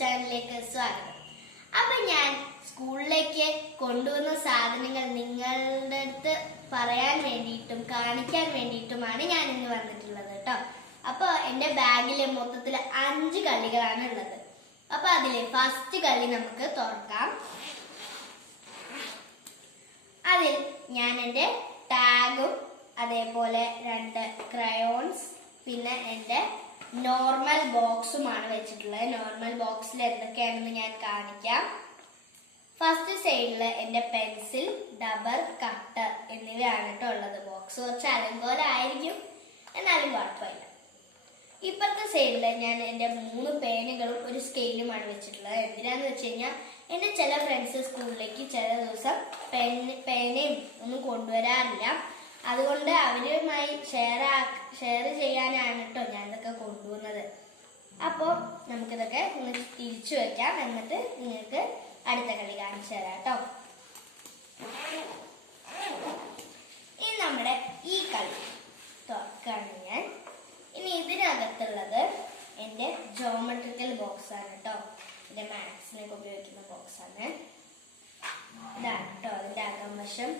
ചാനലിലേക്ക് സ്വാഗതം. അപ്പൊ ഞാൻ സ്കൂളിലേക്ക് കൊണ്ടുവന്ന സാധനങ്ങൾ നിങ്ങളുടെ അടുത്ത് പറയാൻ വേണ്ടിയിട്ടും കാണിക്കാൻ വേണ്ടിയിട്ടുമാണ് ഞാൻ ഇന്ന് വന്നിട്ടുള്ളത് കേട്ടോ. അപ്പൊ എന്റെ ബാഗില് മൊത്തത്തിൽ 5 കളികളാണ് ഉള്ളത്. അപ്പൊ അതിലെ ഫസ്റ്റ് കളി നമുക്ക് തുറക്കാം. അതിൽ ഞാൻ എന്റെ ടാഗും അതേപോലെ 2 ക്രയോൺസ് പിന്നെ എന്റെ നോർമൽ ബോക്സുമാണ് വെച്ചിട്ടുള്ളത്. നോർമൽ ബോക്സിൽ എന്തൊക്കെയാണെന്ന് ഞാൻ കാണിക്കാം. ഫസ്റ്റ് സൈഡില് എന്റെ പെൻസിൽ, ഡബർ, കട്ടർ എന്നിവയാണ് കേട്ടോ ഉള്ളത്. ബോക്സ് കുറച്ച് അലങ്കോലമായിരിക്കും, എന്നാലും കുഴപ്പമില്ല. ഇപ്പുറത്തെ സൈഡില് ഞാൻ എന്റെ 3 പേനുകളും ഒരു സ്കെയിലുമാണ് വെച്ചിട്ടുള്ളത്. എന്തിനാന്ന് വെച്ച് കഴിഞ്ഞാൽ എന്റെ ചില ഫ്രണ്ട്സ് സ്കൂളിലേക്ക് ചില ദിവസം പേനയും ഒന്നും കൊണ്ടുവരാറില്ല. അതുകൊണ്ട് അവരുമായി ഷെയർ ചെയ്യാനാണ് കേട്ടോ ഞാൻ ഇതൊക്കെ കൊണ്ടുവന്നത്. അപ്പോൾ നമുക്കിതൊക്കെ ഒന്ന് തിരിച്ചു വെക്കാം, എന്നിട്ട് നിങ്ങൾക്ക് അടുത്ത കളി കാണിച്ചു തരാം കേട്ടോ. ഇനി നമ്മുടെ ഈ കളി തുറക്കാണ് ഞാൻ. ഇനി ഇതിനകത്തുള്ളത് എൻ്റെ ജോമെട്രിക്കൽ ബോക്സ് ആണ് കേട്ടോ. എൻ്റെ മാത്സിനൊക്കെ ഉപയോഗിക്കുന്ന ബോക്സ് ആണ്. ഇതാണ് കേട്ടോ അതിൻ്റെ അകംവശം.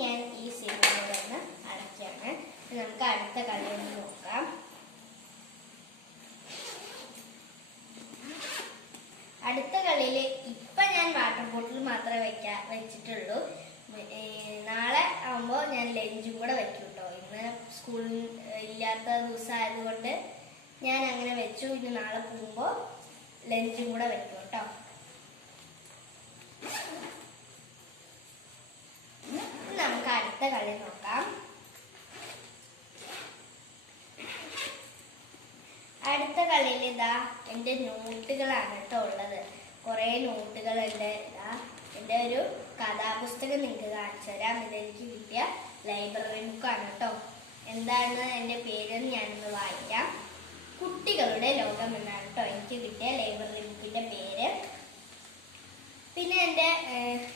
ഞാൻ ഈ സൈഡിൽ തന്നെ അടയ്ക്കാണ്. നമുക്ക് അടുത്ത കളി ഒന്ന് നോക്കാം. അടുത്ത കളിയില് ഇപ്പൊ ഞാൻ വാട്ടർ ബോട്ടിൽ മാത്രമേ വെച്ചിട്ടുള്ളൂ. നാളെ ആകുമ്പോൾ ഞാൻ ലഞ്ചും കൂടെ വെക്കും കേട്ടോ. ഇന്ന് സ്കൂൾ ഇല്ലാത്ത ദിവസം ആയതുകൊണ്ട് ഞാൻ അങ്ങനെ വെച്ചു. ഇനി നാളെ പോകുമ്പോൾ ലഞ്ചും കൂടെ വെക്കും കേട്ടോ. നമുക്ക് അടുത്ത കളി നോക്കാം. അടുത്ത കളിയിൽ ഇതാ എൻ്റെ നോട്ടുകളാണ് കേട്ടോ ഉള്ളത്. കുറേ നോട്ടുകളുണ്ട്. ഇതാ എൻ്റെ ഒരു കഥാപുസ്തകം നിങ്ങൾക്ക് കാണിച്ചു തരാം. ഇതെനിക്ക് കിട്ടിയ ലൈബ്രറി ബുക്കാണ് കേട്ടോ. എന്താണ് എൻ്റെ പേരെന്ന് ഞാനൊന്ന് വായിക്കാം. കുട്ടികളുടെ ലോകം എന്നാണ് കേട്ടോ എനിക്ക് കിട്ടിയ ലൈബ്രറി ബുക്കിൻ്റെ പേര്. പിന്നെ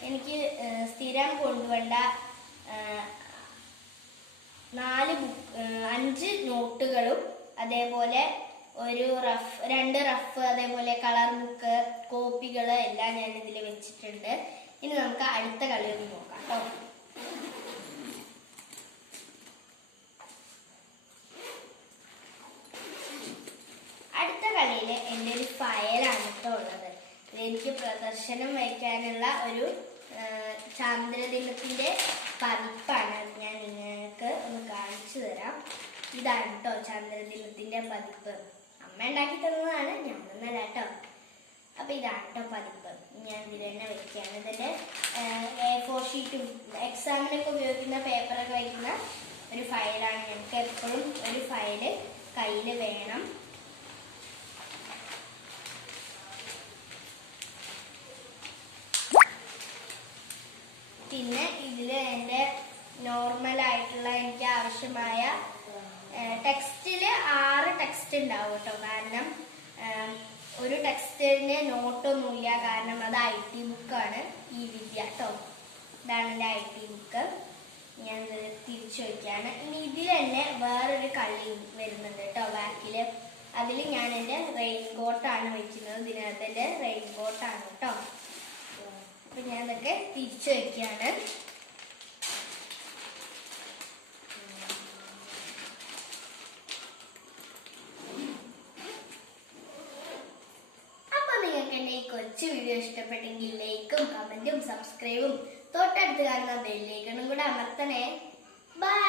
എനിക്ക് സ്ഥിരം കൊണ്ടുവേണ്ട 5 നോട്ടുകളും അതേപോലെ 2 റഫ് അതേപോലെ കളർ ബുക്ക് കോപ്പികൾ എല്ലാം ഞാൻ ഇതിൽ വെച്ചിട്ടുണ്ട്. ഇനി നമുക്ക് അടുത്ത കളി ഒന്ന് നോക്കാം കേട്ടോ. അടുത്ത കളിയിൽ എൻ്റെ ഒരു ഫയലാണ് കേട്ടോ ഉള്ളത്. ഇതെനിക്ക് പ്രദർശനം വയ്ക്കാനുള്ള ഒരു ചന്ദ്രദിനത്തിന്റെ പതിപ്പാണ്. ഞാൻ നിങ്ങൾക്ക് ഒന്ന് കാണിച്ചു തരാം. ഇതാണ് കേട്ടോ ചന്ദ്രദിനത്തിന്റെ പതിപ്പ്. അമ്മ ഉണ്ടാക്കി തന്നതാണ്, ഞാൻ തന്നല്ല കേട്ടോ. അപ്പൊ ഇതാണ് കേട്ടോ പതിപ്പ്. ഞാൻ ഇതിൽ തന്നെ വെക്കുകയാണ്. ഇതിന്റെ A4 ഷീറ്റും എക്സാമിനൊക്കെ ഉപയോഗിക്കുന്ന പേപ്പറൊക്കെ വയ്ക്കുന്ന ഒരു ഫയലാണ്. ഞങ്ങൾക്ക് എപ്പോഴും ഒരു ഫയല് കയ്യിൽ വേണം. പിന്നെ ഇതില് എൻ്റെ നോർമലായിട്ടുള്ള എനിക്ക് ആവശ്യമായ ടെക്സ്റ്റില് 6 ടെക്സ്റ്റ് ഉണ്ടാവും കേട്ടോ. കാരണം ഒരു ടെക്സ്റ്റിന് നോട്ടൊന്നുമില്ല, കാരണം അത് IT ബുക്കാണ്. ഈ വിദ്യ കേട്ടോ. ഇതാണ് എൻ്റെ IT ബുക്ക്. ഞാൻ തിരിച്ചു വയ്ക്കുകയാണ്. ഇനി ഇതിൽ തന്നെ വേറൊരു കളി വരുന്നുണ്ട് കേട്ടോ ബാക്കില്. അതിൽ ഞാൻ എൻ്റെ റെയിൻകോട്ടാണ് വെക്കുന്നത്. ഇതിനകത്ത് എൻ്റെ റെയിൻകോട്ടാണ് കേട്ടോ. അപ്പൊ ഞാൻ ഇതൊക്കെ തിരിച്ചു വയ്ക്കുകയാണ്. അപ്പൊ നിങ്ങൾക്ക് എന്റെ ഈ കൊച്ചു വീഡിയോ ഇഷ്ടപ്പെട്ടെങ്കിൽ ലൈക്കും കമന്റും സബ്സ്ക്രൈബും തൊട്ടടുത്ത് കാണുന്ന ബെല്ലൈക്കണും കൂടെ അമർത്തണേ. ബൈ.